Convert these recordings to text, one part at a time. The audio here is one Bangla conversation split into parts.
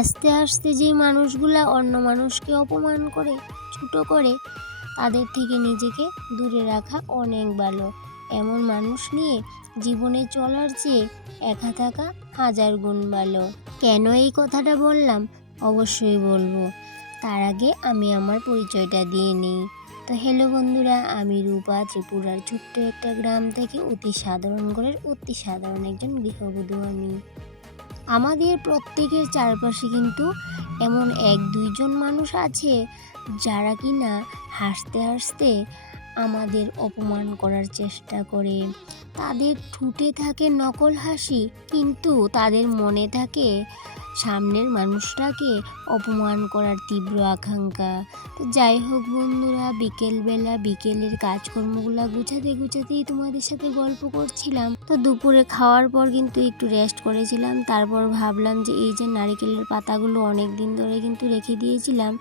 হাসতে হাসতে যেই মানুষগুলা অন্য মানুষকে অপমান করে, ছোট করে, তাদের থেকে নিজেকে দূরে রাখা অনেক ভালো। এমন মানুষ নিয়ে জীবনে চলার চেয়ে একা থাকা হাজার গুণ ভালো। কেন এই কথাটা বললাম অবশ্যই বলবো। তার আগে আমি আমার পরিচয়টা দিয়ে নিই। তো হ্যালো বন্ধুরা, আমি রূপা, ত্রিপুরার ছোট্ট একটা গ্রাম থেকে অতি সাধারণ ঘরের অতি সাধারণ একজন গৃহবধূ আমি। আমাদের প্রত্যেকের চারপাশে কিন্তু এমন এক দুইজন মানুষ আছে যারা কিনা হাসতে হাসতে আমাদের অপমান করার চেষ্টা করে। তাদের ঠোঁটে থাকে নকল হাসি, কিন্তু তাদের মনে থাকে সামনের মানুষটাকে অপমান করার তীব্র আকাঙ্ক্ষা। তো যাই হোক বন্ধুরা, বিকেলবেলা বিকেলের কাজকর্মগুলো গুছাতেই তোমাদের সাথে গল্প করছিলাম। তো দুপুরে খাওয়ার পর কিন্তু একটু রেস্ট করেছিলাম। তারপর ভাবলাম যে এই যে নারকেলের পাতাগুলো অনেক দিন ধরে কিন্তু রেখে দিয়েছিলাম,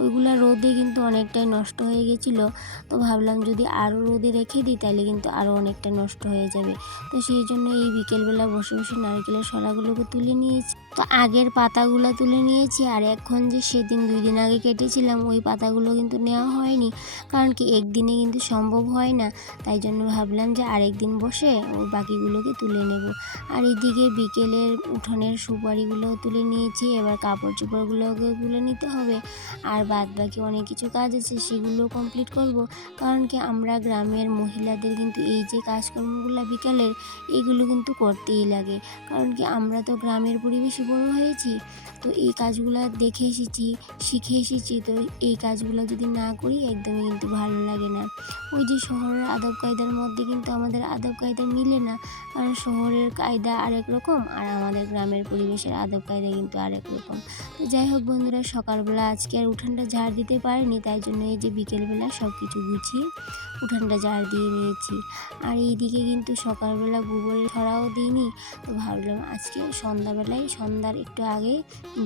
ওইগুলো রোদে কিন্তু অনেকটাই নষ্ট হয়ে গেছিলো। তো ভাবলাম যদি আরও রোদে রেখে দিই তাহলে কিন্তু আরও অনেকটা নষ্ট হয়ে যাবে। তো সেই জন্য এই বিকেলবেলা বসে বসে নারকেলের শলাগুলোকে তুলে নিয়েছি। তো আগের পাতাগুলো তুলে নিয়েছি, আর এখন যে সেদিন 2 দিন আগে কেটেছিলাম ওই পাতাগুলো কিন্তু নেওয়া হয়নি, কারণ কি একদিনে কিন্তু সম্ভব হয় না। তাই জন্য ভাবলাম যে আরেকদিন বসে ওই বাকিগুলোকে তুলে নেব। আর এদিকে বিকেলের উঠোনের সুপারিগুলোও তুলে নিয়েছি, এবার কাপড় চোপড়গুলোকে তুলে নিতে হবে। আর বাদ বাকি অনেক কিছু কাজ আছে, সেগুলো কমপ্লিট করব। কারণ কি আমরা গ্রামের মহিলাদের কিন্তু এই যে কাজকর্মগুলো বিকালের, এইগুলো কিন্তু করতেই লাগে। কারণ কি আমরা তো গ্রামের পরিবেশে বড় হয়েছি, তো এই কাজগুলো দেখে এসেছি, শিখে এসেছি। তো এই কাজগুলো যদি না করি একদমই কিন্তু ভালো লাগে না। ওই যে শহরের আদব কায়দার মধ্যে কিন্তু আমাদের আদব কায়দা মিলে না, কারণ শহরের কায়দা আরেক রকম আর আমাদের গ্রামের পরিবেশের আদব কায়দা কিন্তু আরেক রকম। তো যাই হোক বন্ধুরা, সকালবেলা আজকে আর উঠানটা ঝাড় দিতে পারিনি, তাই জন্য এই যে বিকেলবেলা সব কিছু গুছিয়ে উঠানটা ঝাড় দিয়ে নিয়েছি। আর এইদিকে কিন্তু সকালবেলা গোবরের ছড়াও দিইনি, তো ভাবলাম আজকে সন্ধ্যাবেলায় সন্ধ্যার একটু আগে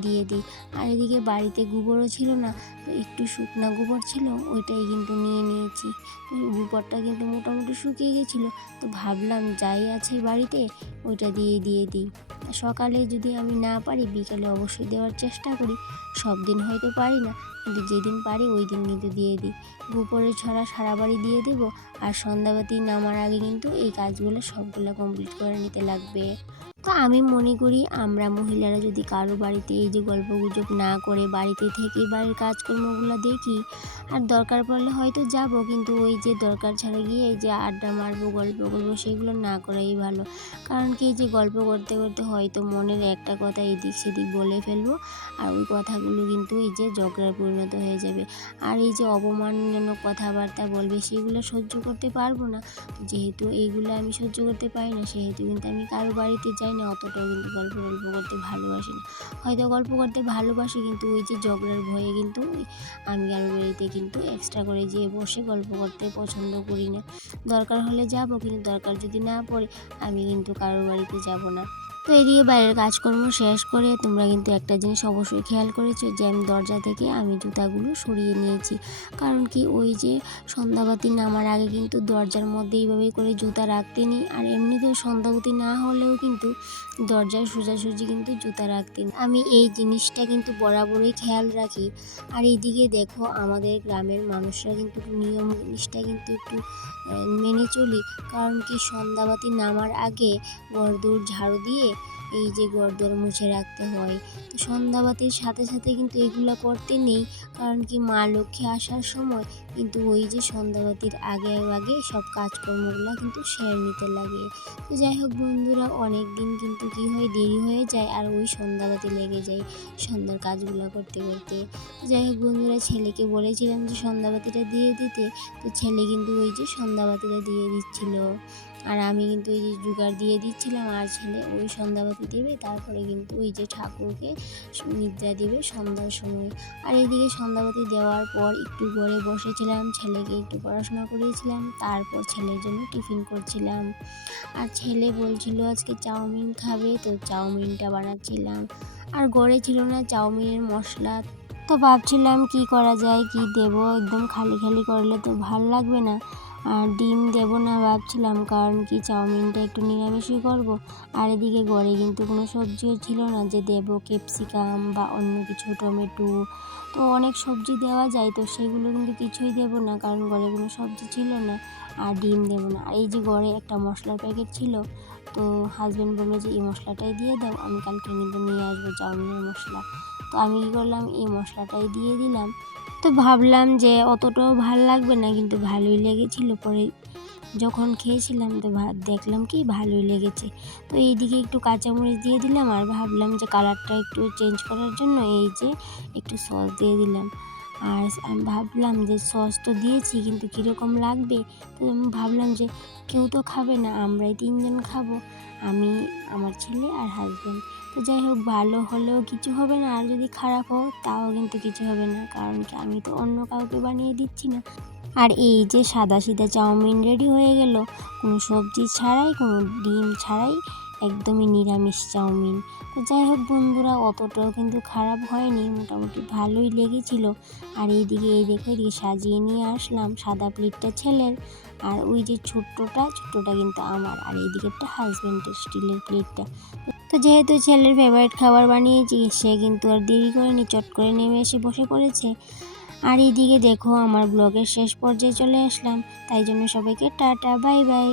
দিয়ে দিই। আর এদিকে বাড়িতে গোবরও ছিল না, তো একটু শুকনা গোবর ছিল, ওইটাই কিন্তু নিয়ে নিয়েছি। গোবরটা কিন্তু মোটামুটি শুকিয়ে গেছিলো, তো ভাবলাম যাই আছে বাড়িতে ওইটা দিয়ে দিই। সকালে যদি আমি না পারি বিকালে অবশ্যই দেওয়ার চেষ্টা করি। সব দিন হয়তো পারি না, কিন্তু যেদিন পারি ওই দিন কিন্তু দিয়ে দিই। গোবরের ছড়া সারা বাড়ি দিয়ে দেবো, আর সন্ধ্যাবাতি নামার আগে কিন্তু এই কাজগুলো সবগুলো কমপ্লিট করে নিতে লাগবে। তো আমি মনে করি আমরা মহিলারা যদি কারো বাড়িতে এই যে গল্পগুজব না করে বাড়িতে থেকে বাড়ির কাজকর্মগুলো দেখি, আর দরকার পড়লে হয়তো যাব, কিন্তু ওই যে দরকার ছাড়া গিয়ে এই যে আড্ডা মারবো গল্প করবো সেগুলো না করাই ভালো। কারণ কি এই যে গল্প করতে করতে হয়তো মনের একটা কথা এদিক সেদিক বলে ফেলবো, আর ওই কথাগুলো কিন্তু এই যে ঝগড়ায় পরিণত হয়ে যাবে। আর এই যে অপমানজনক কথাবার্তা বলবে সেগুলো সহ্য করতে পারবো না। যেহেতু এইগুলো আমি সহ্য করতে পারি না, সেহেতু কিন্তু আমি কারো বাড়িতে যাই না, অতটাও কিন্তু গল্প করতে ভালোবাসি না। হয়তো গল্প করতে ভালোবাসি, কিন্তু ওই যে ঝগড়ার ভয়ে কিন্তু আমি কারো বাড়িতে কিন্তু এক্সট্রা করে যেয়ে বসে গল্প করতে পছন্দ করি না। দরকার হলে যাব, কিন্তু দরকার যদি না পড়ে আমি কিন্তু কারোর বাড়িতে যাব না। তো এদিকে বাইরের কাজকর্ম শেষ করে তোমরা কিন্তু একটা জিনিস অবশ্যই খেয়াল করেছো যে আমি দরজা থেকে আমি জুতাগুলো সরিয়ে নিয়েছি। কারণ কি ওই যে সন্ধ্যাবাতি নামার আগে কিন্তু দরজার মধ্যে এইভাবে করে জুতা রাখতে নেই, আর এমনিতেও সন্ধ্যাবাতি না হলেও কিন্তু দরজায় সোজাসুজি কিন্তু জুতা রাখতে নেই। আমি এই জিনিসটা কিন্তু বরাবরই খেয়াল রাখি। আর এইদিকে দেখো আমাদের গ্রামের মানুষরা কিন্তু নিয়ম জিনিসটা কিন্তু একটু মেনে চলি। কারণ কি সন্ধ্যাবাতি নামার আগে ঘরদোর ঝাড়ু দিয়ে এই যে ঘরদোর মুছে রাখতে হয়। তো সন্ধ্যাবাতির সাথে সাথে কিন্তু এগুলো করতে নেই, কারণ কি মা লক্ষ্মী আসার সময় কিন্তু ওই যে সন্ধ্যাবাতির আগে আগে সব কাজকর্মগুলো কিন্তু সেরে নিতে লাগে। তো যাই হোক বন্ধুরা, অনেক দিন কিন্তু কি হয় দেরি হয়ে যায়, আর ওই সন্ধ্যাবাতি লেগে যায় সন্ধ্যার কাজগুলো করতে করতে। তো যাই হোক বন্ধুরা, ছেলেকে বলেছিলাম যে সন্ধ্যাবাতিটা দিয়ে দিতে, তো ছেলে কিন্তু ওই যে সন্ধ্যাবাতিটা দিয়ে দিচ্ছিল, আর আমি কিন্তু ওই যে জোগাড় দিয়ে দিচ্ছিলাম, আর ছেলে ওই সন্ধ্যাবাতি দেবে, তারপরে কিন্তু ওই যে ঠাকুরকে নিদ্রা দেবে সন্ধ্যার সময়। আর এইদিকে সন্ধ্যাবাতি দেওয়ার পর একটু ঘরে বসেছিলাম, ছেলেকে একটু পড়াশোনা করিয়েছিলাম, তারপর ছেলের জন্য টিফিন করছিলাম। আর ছেলে বলছিল আজকে চাউমিন খাবে, তো চাউমিনটা বানাচ্ছিলাম। আর ঘরে ছিল না চাউমিনের মশলা, তো ভাবছিলাম কি করা যায়, কি দেব, একদম খালি খালি করলে তো ভাল লাগবে না। আর ডিম দেবো না ভাবছিলাম, কারণ কি চাউমিনটা একটু নিরামিষই করব। আর এদিকে ঘরে কিন্তু কোনো সবজিও ছিল না যে দেবো, ক্যাপসিকাম বা অন্য কিছু, টমেটো, তো অনেক সবজি দেওয়া যায়, তো সেগুলো কিন্তু কিছুই দেবো না, কারণ ঘরে কোনো সবজি ছিল না। আর ডিম দেবো না। আর এই যে ঘরে একটা মশলার প্যাকেট ছিল, তো হাজব্যান্ড বললো যে এই মশলাটাই দিয়ে দাও, আমি কালকে কিন্তু নিয়ে আসবো চাউমিনের মশলা। তো আমি কী করলাম, এই মশলাটাই দিয়ে দিলাম। তো ভাবলাম যে অতটাও ভাল লাগবে না, কিন্তু ভালোই লেগেছিল। পরে যখন খেয়েছিলাম তো দেখলাম কি ভালোই লেগেছে। তো এইদিকে একটু কাঁচামরিচ দিয়ে দিলাম, আর ভাবলাম যে কালারটা একটু চেঞ্জ করার জন্য এই যে একটু সস দিয়ে দিলাম। আর আমি ভাবলাম যে সস তো দিয়েছি, কিন্তু কীরকম লাগবে। তো আমি ভাবলাম যে কেউ তো খাবে না, আমরাই 3 জন খাবো, আমি, আমার ছেলে আর হাজব্যান্ড। তো যাই হোক, ভালো হলেও কিছু হবে না, আর যদি খারাপ হোক তাও কিন্তু কিছু হবে না, কারণ কি আমি তো অন্য কাউকে বানিয়ে দিচ্ছি না। আর এই যে সাদাসিধা চাউমিন রেডি হয়ে গেল, কোনো সবজি ছাড়াই, কোনো ডিম ছাড়াই, একদমই নিরামিষ চাউমিন। তো যাই হোক বন্ধুরা, অতটাও কিন্তু খারাপ হয়নি, মোটামুটি ভালোই লেগেছিল। আর এইদিকে এই দেখো, এদিকে সাজিয়ে নিয়ে আসলাম, সাদা প্লেটটা ছেলের, আর ওই যে ছোট্টটা কিন্তু আমার, আর এইদিকেরটা হাজব্যান্ডের, স্টিলের প্লেটটা। তো যেহেতু ছেলের ফেভারিট খাবার বানিয়েছি, সে কিন্তু আর দেরি করেনি, চট করে নেমে এসে বসে পড়েছে। আর এইদিকে দেখো, আমার ব্লগের শেষ পর্যায়ে চলে আসলাম, তাই জন্য সবাইকে টাটা বাই বাই।